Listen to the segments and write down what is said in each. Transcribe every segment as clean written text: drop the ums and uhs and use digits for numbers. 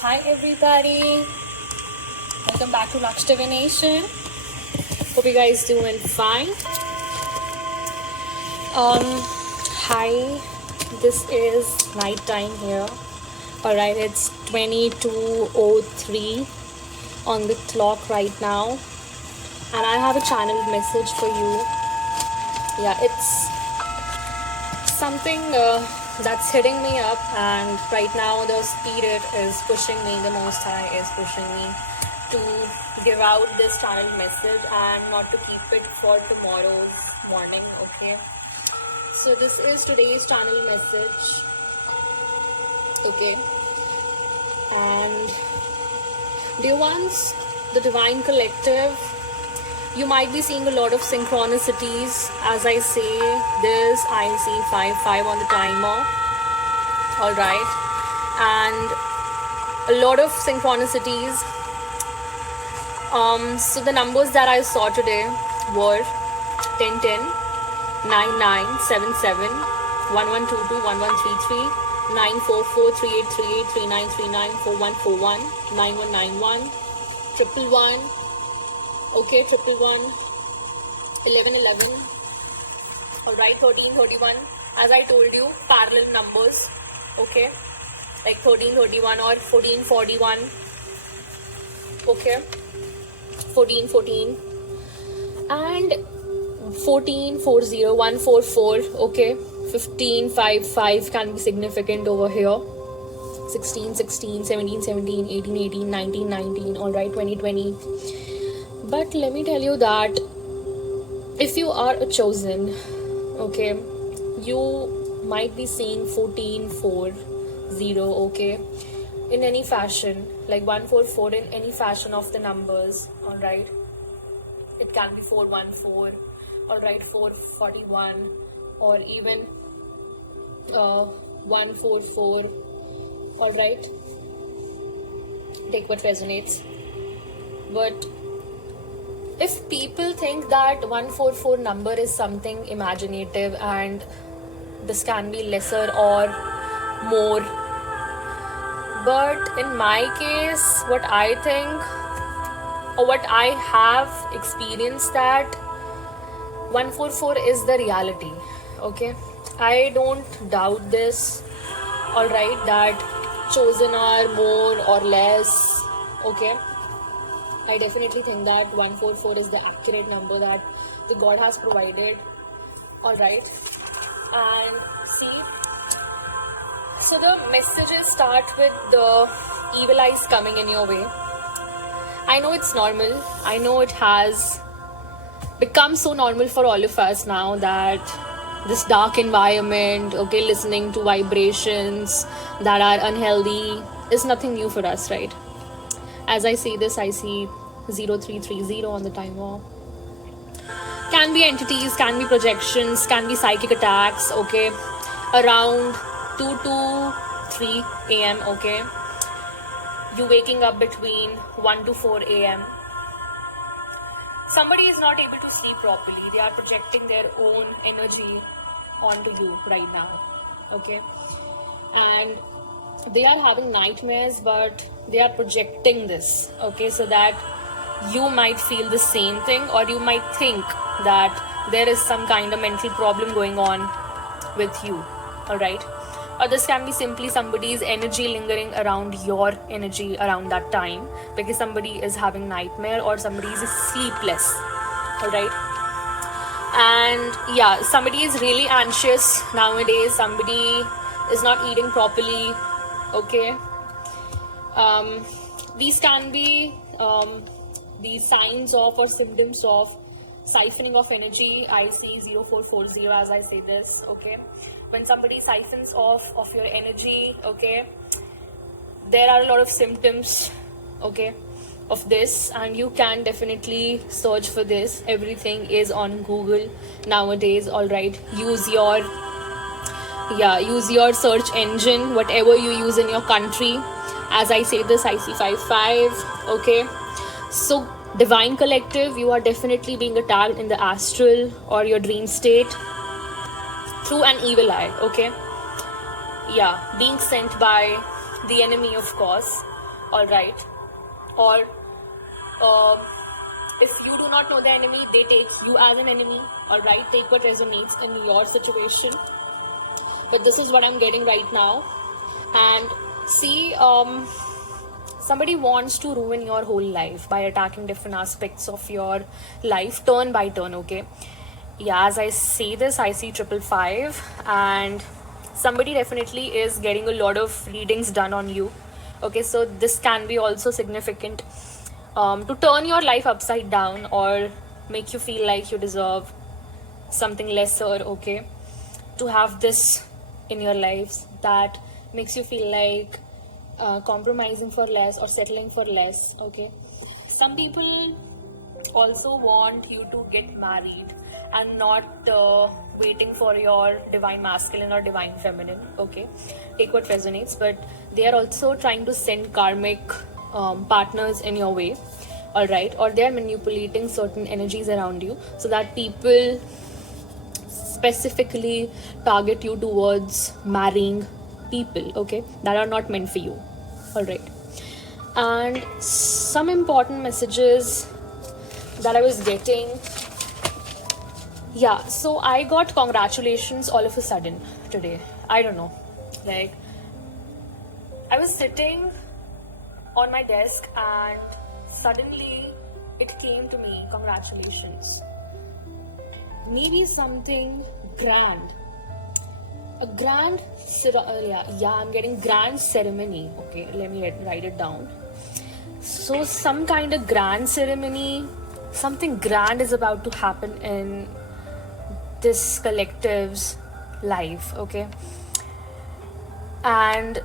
Hi everybody, welcome back to Lux Divination. Hope you guys doing fine. Hi, this is night time here. Alright, it's 22:03 on the clock right now, and I have a channeled message for you. Yeah, it's something that's hitting me up, and right now the spirit is pushing me, the Most High is pushing me to give out this channeled message and not to keep it for tomorrow's morning. Okay, so this is today's channeled message. Okay, and dear ones, the Divine Collective, you might be seeing a lot of synchronicities. As I say this, I see 5 on the timer. Alright. And a lot of synchronicities. So the numbers that I saw today were 1010, 9977, 1122, 1133, 944, 3838, 3939, 4141, 9191, 111. Okay, 111, 1111, alright, 1331, as I told you, parallel numbers, okay, like 1331 or 1441, okay, 1414, and 1440, 144, okay, 1555 can be significant over here, 16, 17, 18, 19, 19, alright, 20. But let me tell you that if you are a chosen, okay, you might be seeing 1440, okay, in any fashion, like 144 in any fashion of the numbers, alright. It can be 414, alright, 441, or even 144, alright. Take what resonates. But if people think that 144 number is something imaginative and this can be lesser or more, but in my case, what I think or what I have experienced, that 144 is the reality. Okay, I don't doubt this, alright, that chosen are more or less. Okay, I definitely think that 144 is the accurate number that the God has provided. Alright. And see, so the messages start with the evil eyes coming in your way. I know it's normal. I know it has become so normal for all of us now, that this dark environment, okay, listening to vibrations that are unhealthy is nothing new for us, right? As I say this, I see 0330 on the timer. Can be entities, can be projections, can be psychic attacks, okay, around 2 to 3 a.m., okay. You waking up between 1 to 4 a.m. Somebody is not able to sleep properly. They are projecting their own energy onto you right now, okay. And they are having nightmares, but they are projecting this, okay, so that you might feel the same thing, or you might think that there is some kind of mental problem going on with you, alright. Or this can be simply somebody's energy lingering around your energy around that time, because somebody is having nightmare or somebody is sleepless, alright. And yeah, somebody is really anxious nowadays, somebody is not eating properly, okay. These can be the signs of or symptoms of siphoning of energy. I see 0440 as I say this, okay. When somebody siphons off of your energy, okay, there are a lot of symptoms, okay, of this, and you can definitely search for this. Everything is on Google nowadays, alright. Use your search engine, whatever you use in your country. As I say this, I see 55, okay. So Divine Collective, you are definitely being attacked in the astral or your dream state through an evil eye, okay. Yeah, being sent by the enemy, of course. all right? Or um, if you do not know the enemy, they take you as an enemy, all right? Take what resonates in your situation. But this is what I'm getting right now. And see, somebody wants to ruin your whole life by attacking different aspects of your life turn by turn, okay? Yeah, as I say this, I see 555, and somebody definitely is getting a lot of readings done on you, okay? So this can be also significant, to turn your life upside down or make you feel like you deserve something lesser, okay? To have this in your lives that makes you feel like compromising for less or settling for less, okay? Some people also want you to get married and not waiting for your divine masculine or divine feminine, okay? Take what resonates. But they are also trying to send karmic partners in your way, all right? Or they are manipulating certain energies around you so that people specifically target you towards marrying people, okay, that are not meant for you, all right? And some important messages that I was getting, yeah, so I got congratulations all of a sudden today. I don't know, like, I was sitting on my desk and suddenly it came to me, congratulations. Maybe something grand, a grand I'm getting grand ceremony, okay? Let me write it down. So some kind of grand ceremony, something grand is about to happen in this collective's life, okay? And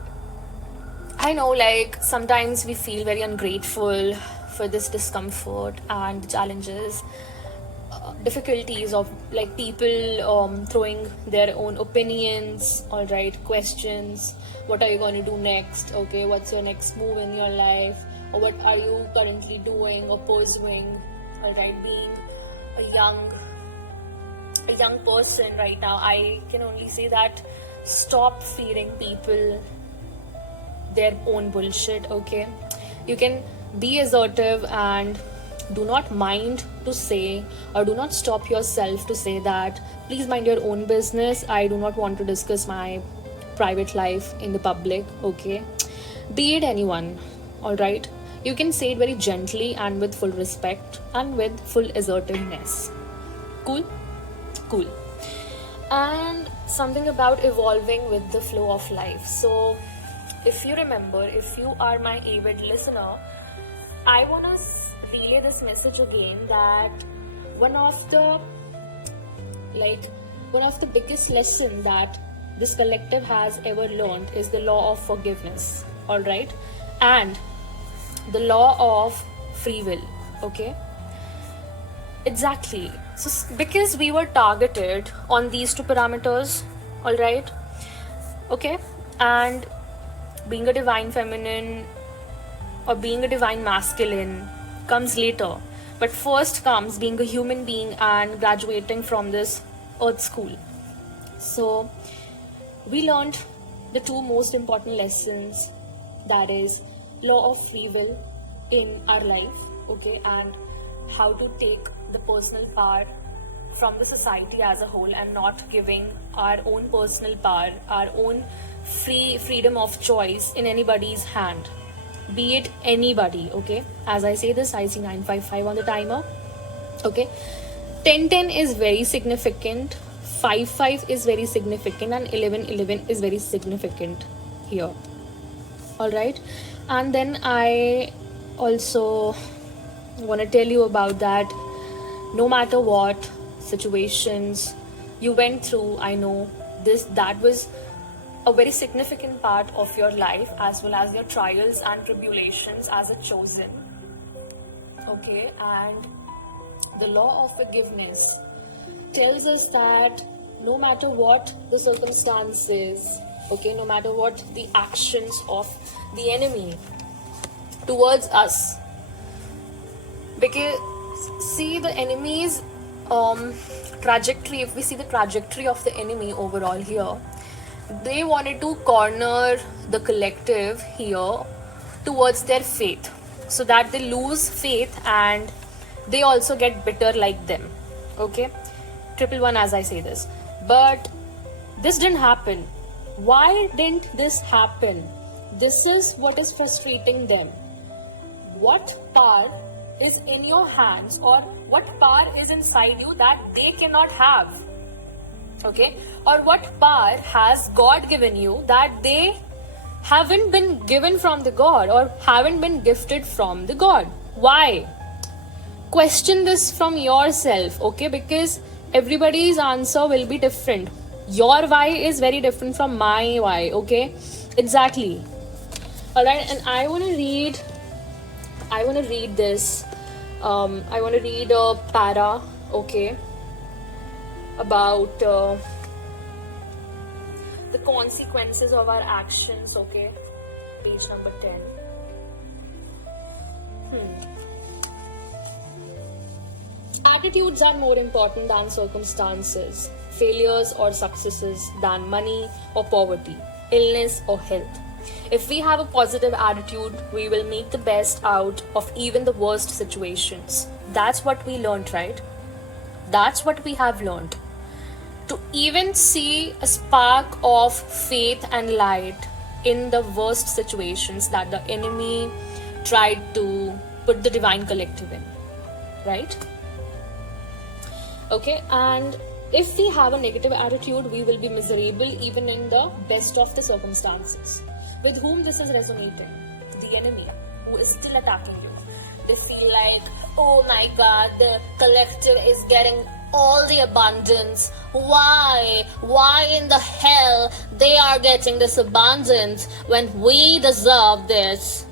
I know, like, sometimes we feel very ungrateful for this discomfort and challenges, difficulties of, like, people throwing their own opinions, all right, questions. What are you going to do next, okay? What's your next move in your life, or what are you currently doing or pursuing, all right? Being a young person right now, I can only say that stop feeding people their own bullshit, okay? You can be assertive and do not mind to say, or do not stop yourself to say that please mind your own business, I do not want to discuss my private life in the public, okay? Be it anyone, all right? You can say it very gently and with full respect and with full assertiveness. Cool. And something about evolving with the flow of life. So if you remember, if you are my avid listener, I want to relay this message again, that one of the biggest lesson that this collective has ever learned is the law of forgiveness, all right? And the law of free will, okay? Exactly. So because we were targeted on these two parameters, all right, okay? And being a divine feminine or being a divine masculine comes later, but first comes being a human being and graduating from this earth school. So we learned the two most important lessons, that is law of free will in our life, okay, and how to take the personal power from the society as a whole and not giving our own personal power, our own freedom of choice in anybody's hand, be it anybody, okay? As I say this, I see 955 on the timer, okay? 1010 is very significant, 55 is very significant, and 1111 is very significant here, all right? And then I also want to tell you about that no matter what situations you went through, I know that was a very significant part of your life, as well as your trials and tribulations as a chosen, okay? And the law of forgiveness tells us that no matter what the circumstances, okay, no matter what the actions of the enemy towards us, because see the enemy's trajectory, if we see the trajectory of the enemy overall here, they wanted to corner the collective here towards their faith, so that they lose faith and they also get bitter like them. Okay, triple one as I say this. But this didn't happen. Why didn't this happen? This is what is frustrating them. What power is in your hands, or what power is inside you that they cannot have? Okay, or what power has God given you that they haven't been given from the God, or haven't been gifted from the God? Why? Question this from yourself, okay? Because everybody's answer will be different. Your why is very different from my why, okay? Exactly. Alright, and I want to read this. I want to read a para, okay, about the consequences of our actions, okay? Page number 10. Attitudes are more important than circumstances, failures or successes than money or poverty, illness or health. If we have a positive attitude, we will make the best out of even the worst situations. That's what we learned, right? That's what we have learned. To even see a spark of faith and light in the worst situations that the enemy tried to put the divine collective in, right? Okay, and if we have a negative attitude, we will be miserable even in the best of the circumstances. With whom this is resonating? The enemy, who is still attacking you. They feel like, oh my God, the collective is getting all the abundance. Why? Why in the hell they are getting this abundance when we deserve this?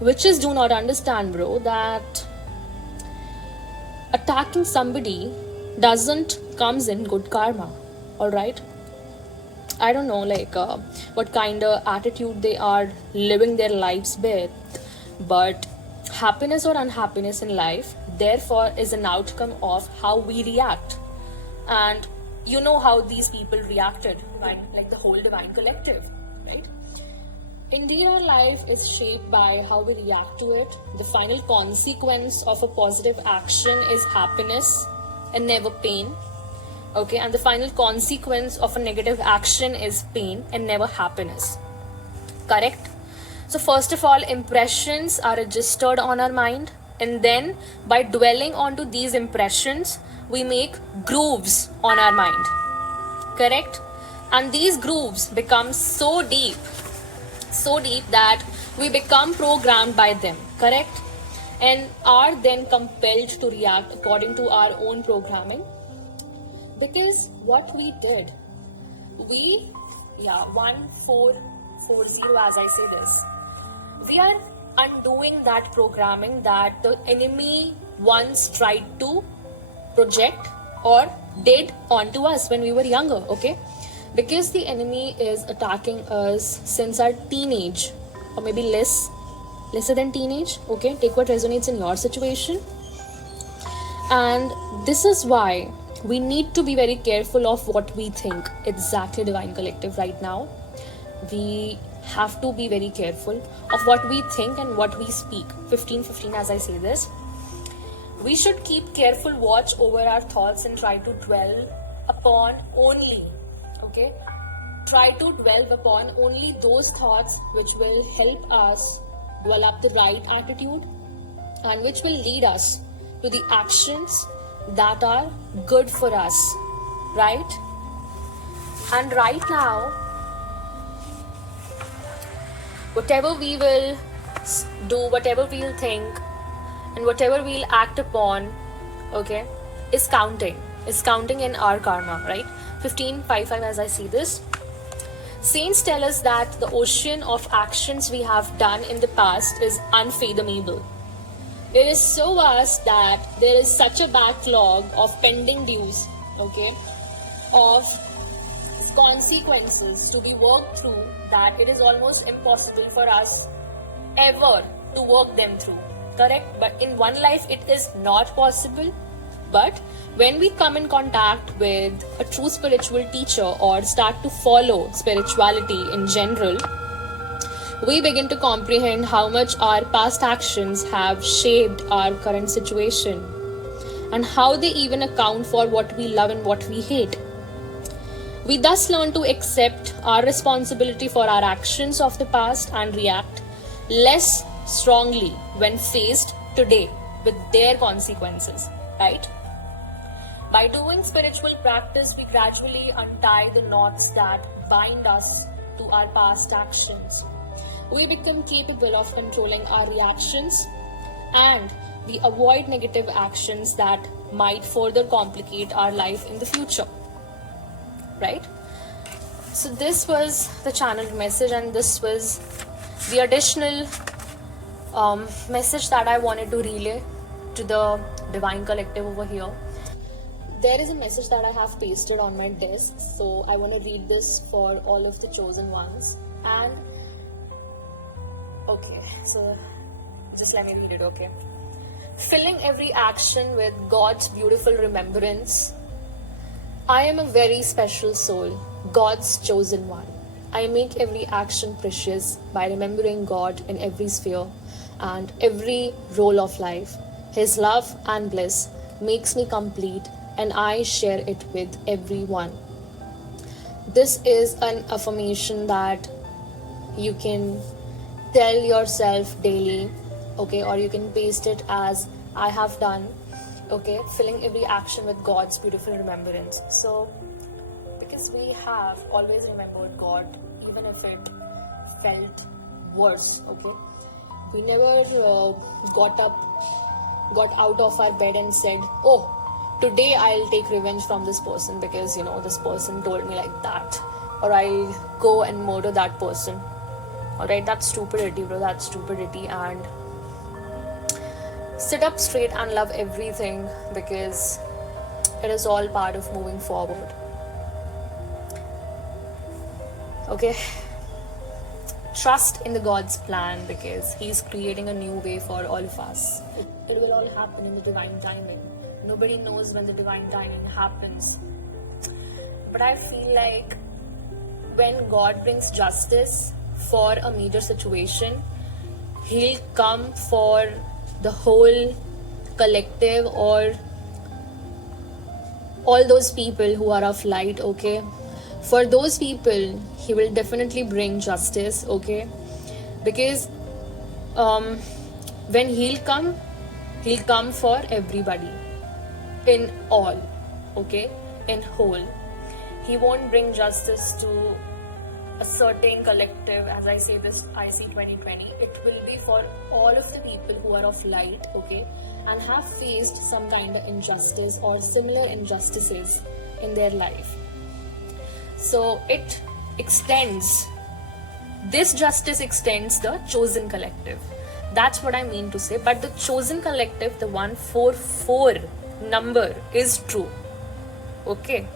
Witches do not understand, bro, that attacking somebody doesn't comes in good karma. All right, I don't know what kind of attitude they are living their lives with, but happiness or unhappiness in life therefore is an outcome of how we react. And you know how these people reacted, right? Like the whole divine collective, right? Indeed, our life is shaped by how we react to it. The final consequence of a positive action is happiness and never pain. Okay, and the final consequence of a negative action is pain and never happiness. Correct? So first of all, impressions are registered on our mind, and then by dwelling onto these impressions, we make grooves on our mind. Correct? And these grooves become so deep that we become programmed by them. Correct? And are then compelled to react according to our own programming. Because what we did, 1440 as I say this, we are undoing that programming that the enemy once tried to project or did onto us when we were younger, okay? Because the enemy is attacking us since our teenage, or maybe lesser than teenage, okay? Take what resonates in your situation. And this is why we need to be very careful of what we think. Exactly, Divine Collective, right now. We have to be very careful of what we think and what we speak. 15 as I say this. We should keep careful watch over our thoughts and try to dwell upon only, okay? Try to dwell upon only those thoughts which will help us develop the right attitude and which will lead us to the actions that are good for us, right? And right now, whatever we will do, whatever we'll think, and whatever we'll act upon, okay, is counting in our karma, right? 15:55 as I see this. Saints tell us that the ocean of actions we have done in the past is unfathomable. It is so vast that there is such a backlog of pending dues, okay, of consequences to be worked through that it is almost impossible for us ever to work them through. Correct? But in one life it is not possible. But when we come in contact with a true spiritual teacher or start to follow spirituality in general, we begin to comprehend how much our past actions have shaped our current situation and how they even account for what we love and what we hate. We thus learn to accept our responsibility for our actions of the past and react less strongly when faced today with their consequences, right? By doing spiritual practice, we gradually untie the knots that bind us to our past actions. We become capable of controlling our reactions and we avoid negative actions that might further complicate our life in the future. Right? So this was the channeled message, and this was the additional message that I wanted to relay to the Divine Collective over here. There is a message that I have pasted on my desk, so I want to read this for all of the chosen ones. And okay, so just let me read it, okay? Filling every action with God's beautiful remembrance. I am a very special soul, God's chosen one. I make every action precious by remembering God in every sphere and every role of life. His love and bliss makes me complete, and I share it with everyone. This is an affirmation that you can tell yourself daily, okay, or you can paste it as I have done. Okay, filling every action with God's beautiful remembrance. So, because we have always remembered God, even if it felt worse, okay? We never got out of our bed and said, oh, today I'll take revenge from this person because, this person told me like that. Or I'll go and murder that person. Alright, that's stupidity, bro, that's stupidity. And sit up straight and love everything because it is all part of moving forward. Okay? Trust in the God's plan because He's creating a new way for all of us. It will all happen in the divine timing. Nobody knows when the divine timing happens. But I feel like when God brings justice for a major situation, He'll come for the whole collective or all those people who are of light, okay? For those people, He will definitely bring justice, okay? Because when He'll come for everybody in all, okay? In whole. He won't bring justice to a certain collective, as I say this, I see 2020. It will be for all of the people who are of light, okay, and have faced some kind of injustice or similar injustices in their life. So it extends, this justice extends the chosen collective. That's what I mean to say. But the chosen collective, the 144 number is true. Okay,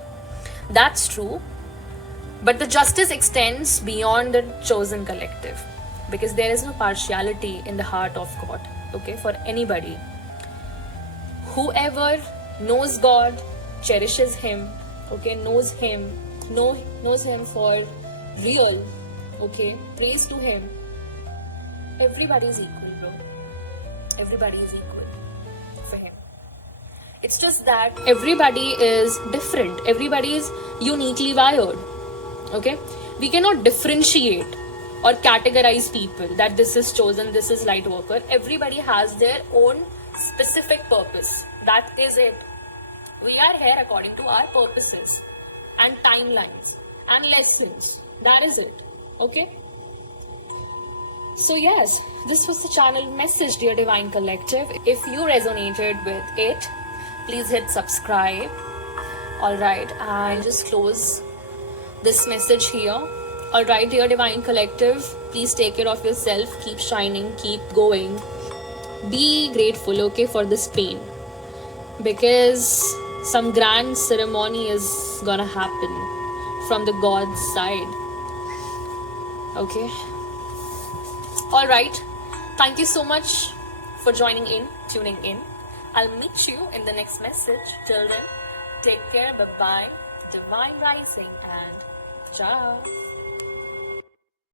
that's true. But the justice extends beyond the chosen collective because there is no partiality in the heart of God, okay, for anybody. Whoever knows God, cherishes Him, okay, knows Him for real, okay, prays to Him. Everybody is equal, bro. Everybody is equal for Him. It's just that everybody is different. Everybody is uniquely wired. Okay, we cannot differentiate or categorize people that this is chosen, this is light worker. Everybody has their own specific purpose. That is it. We are here according to our purposes and timelines and lessons. That is it. Okay. So yes, this was the channel message, dear Divine Collective. If you resonated with it, please hit subscribe. Alright, and just close this message here. Alright, dear Divine Collective, please take care of yourself, keep shining, keep going. Be grateful, okay, for this pain. Because some grand ceremony is gonna happen from the God's side. Okay. Alright, thank you so much for joining in, tuning in. I'll meet you in the next message. Till then, take care, bye-bye, divine rising, and ciao.